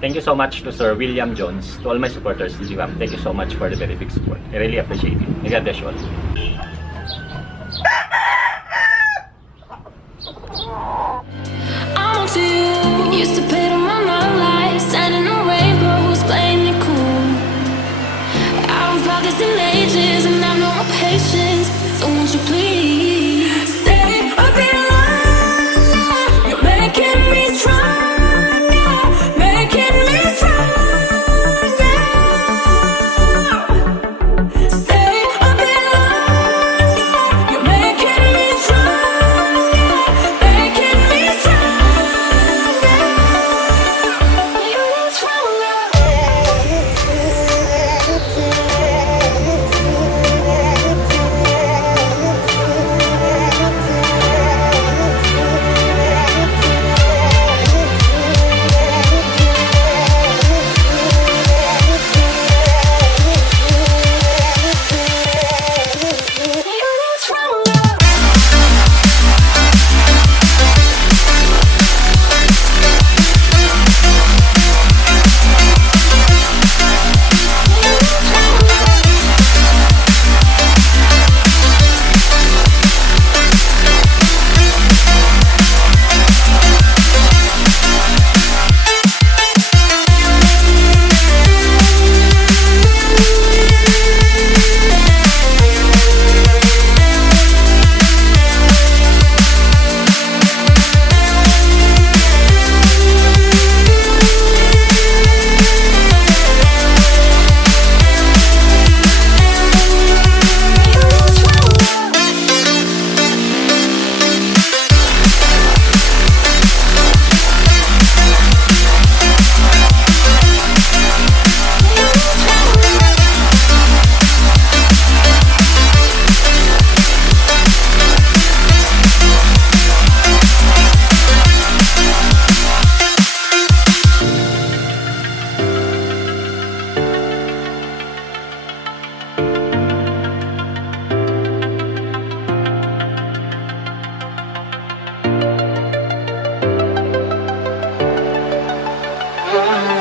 Thank you so much to Sir William Jones, to all my supporters, Digimam. Thank you so much for the very big support. I really appreciate it. May God bless you all. I'm on to you. Used to pay to my love life, standing on rainbows, playing it cool. I haven't felt this in ages, and I've no more patience. So won't you please stay a bit longer? You're making me stronger, making me stronger. Stay a bit longer. You're making me stronger, making me stronger. You're stronger. You're stronger.